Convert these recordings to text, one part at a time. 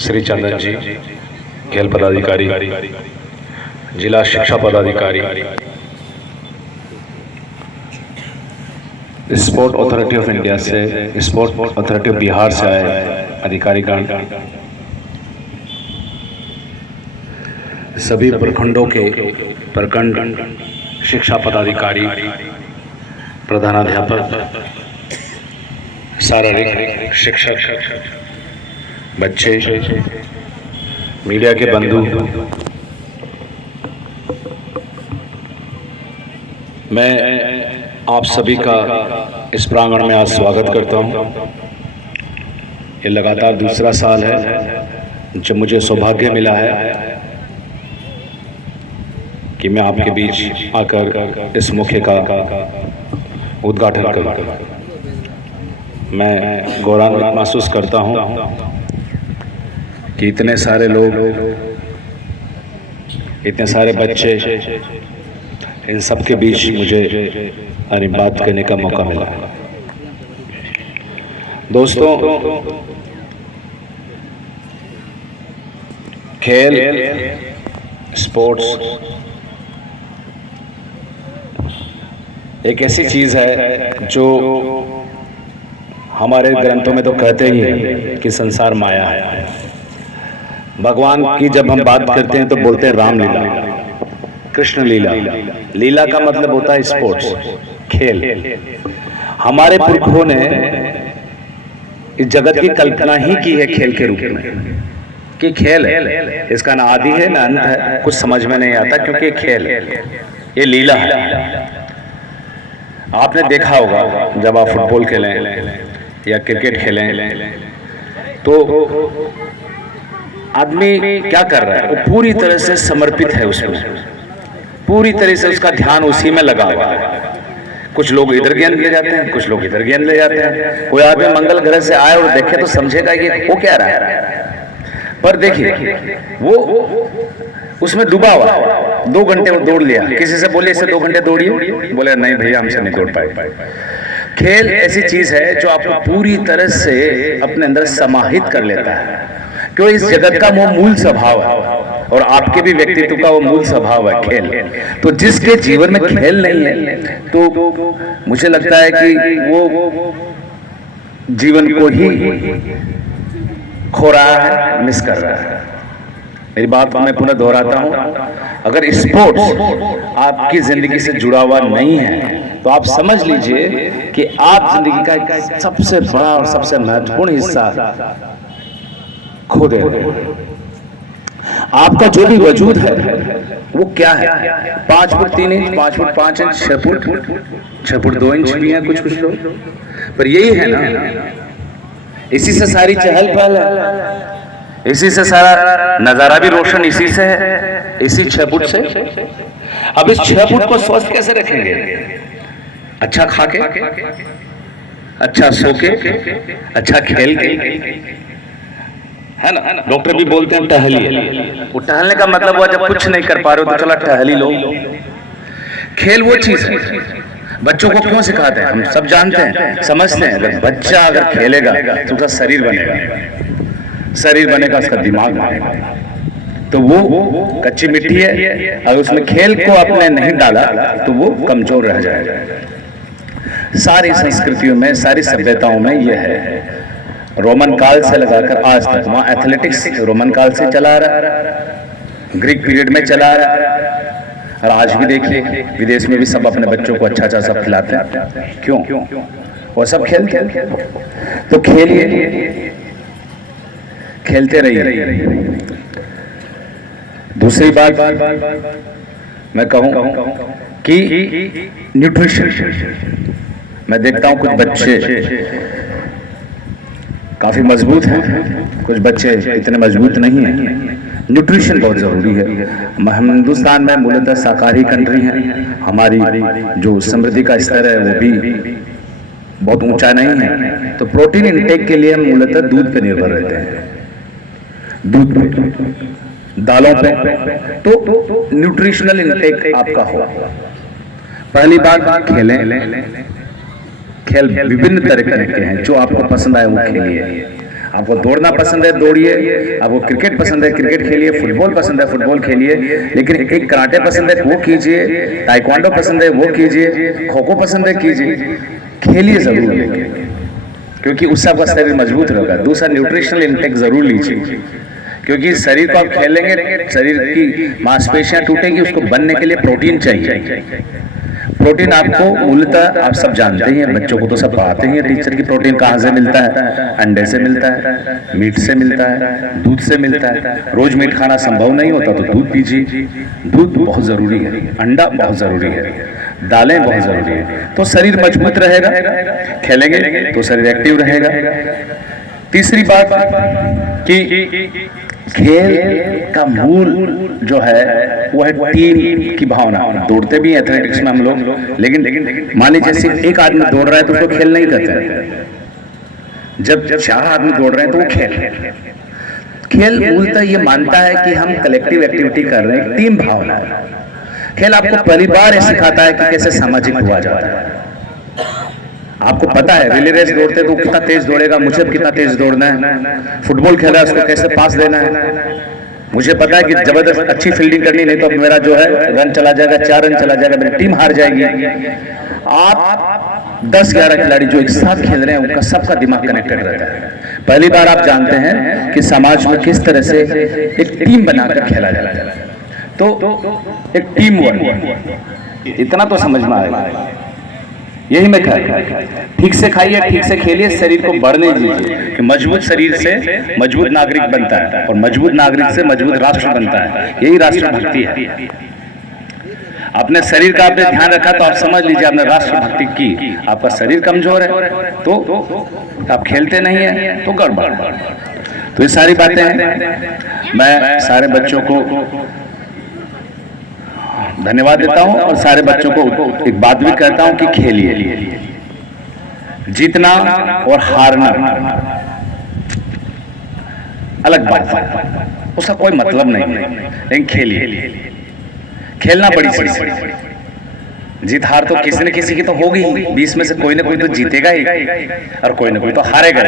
श्री चंदन जी, खेल पदाधिकारी, जिला शिक्षा पदाधिकारी, स्पोर्ट अथॉरिटी ऑफ इंडिया से, स्पोर्ट अथॉरिटी ऑफ बिहार से आए अधिकारीगण, सभी प्रखंडों के प्रखंड शिक्षा पदाधिकारी, प्रधानाध्यापक, शारीरिक शिक्षक, बच्चे, मीडिया के बंधु, मैं आप सभी का इस प्रांगण में आज स्वागत करता हूं। ये लगातार दूसरा साल है जब मुझे सौभाग्य मिला है कि मैं आपके बीच आकर इस मुख्य का उद्घाटन करूं। मैं गौरवान्वित महसूस करता हूं कि इतने सारे लोग, इतने सारे बच्चे, इन सब के बीच मुझे अपनी बात करने का मौका मिला। दोस्तों, खेल, स्पोर्ट्स एक ऐसी चीज है जो हमारे ग्रंथों में तो कहते ही हैं कि संसार माया है। भगवान की जब हम बात करते हैं तो बोलते हैं रामलीला, कृष्ण लीला। लीला का मतलब होता है स्पोर्ट्स, खेल। हमारे पुरखों ने इस जगत की कल्पना ही की है खेल के रूप में कि खेल है, इसका ना आदि है ना अंत है, कुछ समझ में नहीं आता क्योंकि खेल है, ये लीला है। आपने देखा होगा जब आप फुटबॉल खेलें या क्रिकेट खेलें तो आदमी क्या कर रहा है, वो पूरी तरह से समर्पित है उसमें, पूरी तरह से उसका ध्यान उसी में लगा हुआ है। कुछ लोग इधर गेंद ले जाते हैं, कुछ लोग इधर गेंद ले जाते हैं। कोई आदमी मंगल ग्रह से आए और देखे तो समझेगा ये वो क्या रहा है, पर देखिए वो उसमें डूबा हुआ। 2 घंटे वो दौड़ लिया, किसी से बोले इससे 2 घंटे दौड़िए, बोले नहीं भैया हमसे नहीं दौड़ पाए। खेल ऐसी चीज है जो आपको पूरी तरह से अपने अंदर समाहित कर लेता है, क्यों इस जगत का वो मूल स्वभाव है और आपके भी व्यक्तित्व का वो मूल स्वभाव है खेल। तो जिसके जीवन में खेल नहीं है तो मुझे लगता है कि वो जीवन को ही खो रहा है, मिस कर रहा है। मेरी बात को मैं पुनः दोहराता हूं, अगर स्पोर्ट्स आपकी जिंदगी से जुड़ा हुआ नहीं है तो आप समझ लीजिए कि आप जिंदगी का एक सबसे बड़ा और सबसे महत्वपूर्ण हिस्सा खो दे रहे हैं। आपका जो भी वजूद है वो क्या है, 5 foot 3 inch, 5 foot 5 inch, 6 foot 2 inch भी है कुछ लोग, पर यही है ना, इसी से सारी चहल पहल है, इसी से सारा नजारा भी रोशन इसी से है, इसी 6 फुट से। अब इस 6 फुट को स्वस्थ कैसे रखेंगे? अच्छा खा के, अच्छा सो के, अच्छा खेल के, है ना। डॉक्टर भी बोलते हैं टहलिए, वो टहलने का मतलब हुआ जब कुछ नहीं कर पा रहे हो तो चला टहल ही लो। खेल वो चीज है, बच्चों को क्यों सिखाते हैं हम सब जानते हैं, समझते हैं। अगर बच्चा अगर खेलेगा तो उसका शरीर बनेगा, शरीर बनेगा, उसका दिमाग बनेगा। तो वो कच्ची मिट्टी है, अगर उसमें खेल को आपने नहीं डाला तो वो कमजोर रह जाएगा। सारी संस्कृतियों में, सारी सभ्यताओं में यह है, रोमन काल से लगाकर आज तक। वहां एथलेटिक्स रोमन काल से चला रहा, ग्रीक पीरियड में चला रहा, और आज भी देखिए विदेश में भी सब अपने बच्चों को अच्छा सब खिलाते हैं। क्यों? वो सब खेलते हैं। तो खेलिए, खेलते रहिए। दूसरी बात मैं कहूं कि न्यूट्रिशन, मैं देखता हूं कुछ बच्चे काफी मजबूत हैं, कुछ बच्चे इतने मजबूत नहीं हैं। न्यूट्रिशन बहुत जरूरी है। हम हिंदुस्तान में मूलतः शाकाहारी कंट्री हैं, हमारी जो समृद्धि का स्तर है वो भी बहुत ऊंचा नहीं है। तो प्रोटीन इंटेक के लिए हम मूलतः दूध पे निर्भर रहते हैं, दूध पे, दालों पे। तो न्यूट्रिशनल इंटेक आपका हो। पहली बात खेलें, खेल विभिन्न तरह के हैं, जो आपको पसंद आए वो खेलिए। आपको दौड़ना पसंद है दौड़िए, आपको क्रिकेट पसंद है क्रिकेट खेलिए, फुटबॉल पसंद है फुटबॉल खेलिए, लेकिन एक कराटे पसंद है वो कीजिए, ताइक्वांडो पसंद है वो कीजिए, खो खो पसंद है कीजिए, खेलिए जरूर, लेकिन क्योंकि उससे आपका शरीर मजबूत रहेगा। दूसरा, न्यूट्रिशनल इंटेक जरूर लीजिए, क्योंकि शरीर को आप खेलेंगे, शरीर की मांसपेशियां टूटेंगी, उसको बनने के लिए प्रोटीन चाहिए। प्रोटीन आपको मूलतः आप सब जानते ही हैं, बच्चों को तो सब पढ़ाते ही हैं टीचर की प्रोटीन कहाँ से मिलता है। अंडे से मिलता है, मीट से मिलता है, दूध से मिलता है। रोज मीट खाना संभव नहीं होता तो दूध पीजिए, दूध बहुत जरूरी है, अंडा बहुत जरूरी है, दालें बहुत जरूरी है, तो शरीर मजबूत रहेगा। खेलेंगे तो शरीर एक्टिव रहेगा। तीसरी बात कि खेल का मूल जो है वो है टीम की भावना। दौड़ते भी हैं एथलेटिक्स में हम लोग, लेकिन मान लीजिए सिर्फ एक आदमी दौड़ रहा है तो उसको खेल नहीं कहते। जब 4 आदमी दौड़ रहे हैं तो वो खेल मूलतः ये मानता है कि हम कलेक्टिव एक्टिविटी कर रहे हैं, टीम भावना है। खेल आपको पहली बार ये सिखाता है कि कैसे सामाजिक हुआ जाता है। आपको पता है रिले रेस दौड़ते तो कितना तेज दौड़ेगा, मुझे कितना तेज दौड़ना है। फुटबॉल खेला है उसको कैसे पास देना है, मुझे पता है कि जबरदस्त अच्छी फील्डिंग करनी, नहीं तो मेरा जो है रन चला जाएगा, 4 रन चला जाएगा, मेरी टीम हार जाएगी। आप 10-11 खिलाड़ी जो एक साथ खेल रहे हैं उनका सबका दिमाग कनेक्टेड रहता है। पहली बार आप जानते हैं कि समाज में किस तरह से एक टीम बनाकर खेला जाता है। तो एक टीम वर्क, इतना तो समझ में आएगा। यही मैं कह रहा हूं, ठीक से खाइए, ठीक से खेलिए, शरीर को बढ़ने दीजिए कि मजबूत शरीर से मजबूत नागरिक बनता है और मजबूत नागरिक से मजबूत राष्ट्र बनता है। यही राष्ट्र भक्ति है। अपने शरीर का आपने ध्यान रखा तो आप समझ लीजिए आपने राष्ट्र भक्ति की। आपका शरीर कमजोर है तो आप खेलते नहीं है तो गड़बड़। तो ये सारी बातें हैं। मैं सारे बच्चों को धन्यवाद देता हूं और सारे बच्चों को एक बात भी कहता हूं कि खेलिए। जीतना और हारना अलग बात है, उसका कोई मतलब नहीं, लेकिन खेलिए। खेलना बड़ी चीज है। जीत हार तो किसी न किसी की तो होगी, 20 में से कोई ना कोई तो जीतेगा ही और कोई ना कोई तो हारेगा।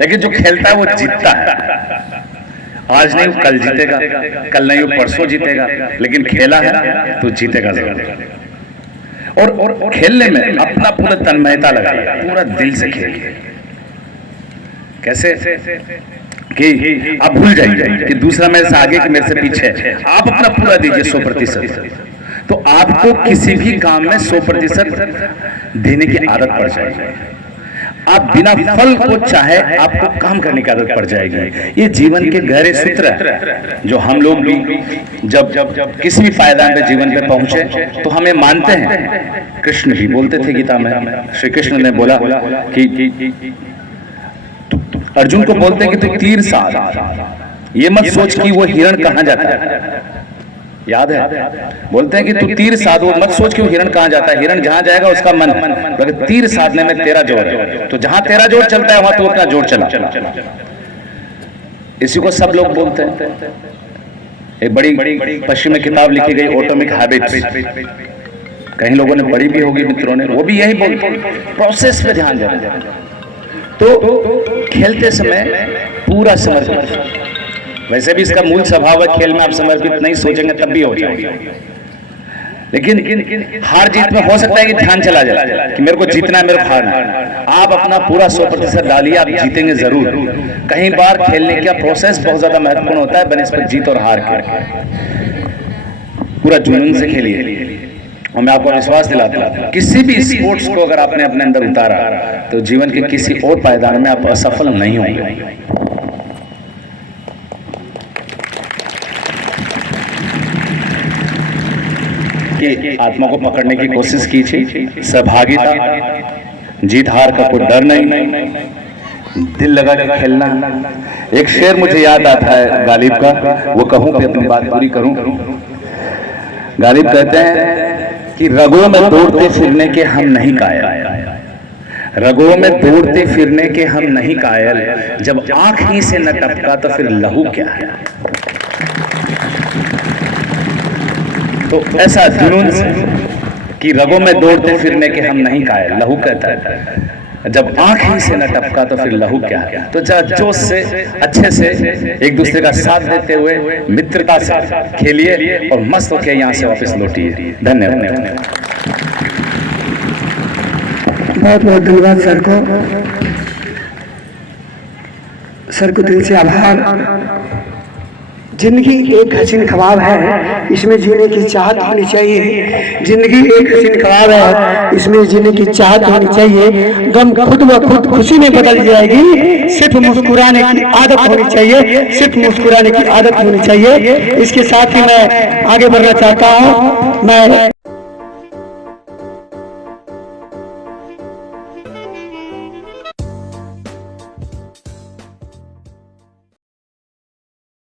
लेकिन जो खेलता है वो जीतता है। आज नहीं कल जीतेगा, कल नहीं परसों जीतेगा, लेकिन खेला है तो जीतेगा जरूर। और खेलने में अपना पूरा तन्मयता लगाइए, पूरा दिल से खेलिए। कैसे कि आप भूल जाइए कि दूसरा मेरे से आगे कि मेरे से पीछे, आप अपना पूरा दीजिए 100%। तो आपको किसी भी काम में 100% देने की आदत पड़ जाएगी। आप बिना फल को चाहे आपको काम करने की आदत पड़ जाएगी। ये जीवन के गहरे सूत्र है जो हम लोग भी जब किसी भी फायदा में जीवन में पहुंचे तो हमें मानते हैं। कृष्ण भी बोलते थे गीता में, श्री कृष्ण ने बोला कि अर्जुन को बोलते हैं कि तू तीर साध, ये मत सोच कि वो हिरण कहां जाता है। याद है, बोलते हैं कि तू तीर साधो, मत सोच कि वो हिरण कहां जाता है, हिरण जहां जाएगा उसका मन, लेकिन तीर साधने में तेरा जोर है। तो जहां तेरा जोर चलता है वहां तू अपना जोर चला। इसी को सब लोग बोलते हैं। एक बड़ी पश्चिमी किताब लिखी गई एटॉमिक हैबिट्स, कई लोगों ने पढ़ी भी होगी मित्रों ने, वो भी यही बोलते हैं प्रोसेस पे ध्यान देना। तो खेलते समय पूरा समर्पण, वैसे भी इसका मूल स्वभाव है खेल में आप समर्पित नहीं सोचेंगे तब भी हो जाएगा। लेकिन हार जीत में हो सकता है कि ध्यान चला जाए कि मेरे को जीतना है, मेरे को हारना है। आप अपना पूरा 100% डालिए, आप जीतेंगे जरूर। कहीं बार खेलने का प्रोसेस बहुत ज्यादा महत्वपूर्ण होता है बनिस्बत जीत और हार के। पूरा जुनून से खेलिए और मैं आपको विश्वास दिलाता हूं किसी भी स्पोर्ट्स को अगर आपने अपने अंदर उतारा तो जीवन के किसी और पायदान में आप असफल नहीं होंगे। कि आत्मा को पकड़ने की कोशिश कीजिए, सहभागिता, जीत हार का कोई डर नहीं, दिल लगा के खेलना। एक शेर मुझे याद आता है गालिब का, वो कहूं कि अपनी बात पूरी करूं। गालिब कहते हैं कि रगों में दौड़ते फिरने के हम नहीं कायल, रगों में दौड़ते फिरने के हम नहीं कायल, जब आंख ही से न टपका तो फिर लहू क्या है। तो ऐसा जुनून कि रगों में दौड़ते फिरने के हम नहीं कायल, लहू कहता है। जब आंख ही से न टपका तो फिर लहू क्या है। तो जरा जोश से अच्छे से एक दूसरे का साथ देते हुए मित्रता से खेलिए और मस्त होकर यहाँ से वापस लौटिए। धन्यवाद। बहुत बहुत धन्यवाद सर को दिल से आभार। जिंदगी एक हसीन ख्वाब है, इसमें जीने की चाहत होनी चाहिए। जिंदगी एक हसीन ख्वाब है, इसमें जीने की चाहत होनी चाहिए। गम खुद ब खुद खुशी में बदल जाएगी, सिर्फ मुस्कुराने की आदत होनी चाहिए, सिर्फ मुस्कुराने की आदत होनी चाहिए। इसके साथ ही मैं आगे बढ़ना चाहता हूँ। मैं